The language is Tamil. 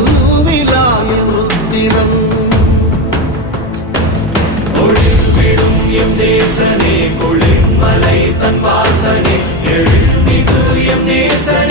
குருவிலாய ருத்திரன் ஒளிர்விடும் எம் தேசனே குளிர்மலை தன் வாசனே எழில்மிகு எம் நேசனே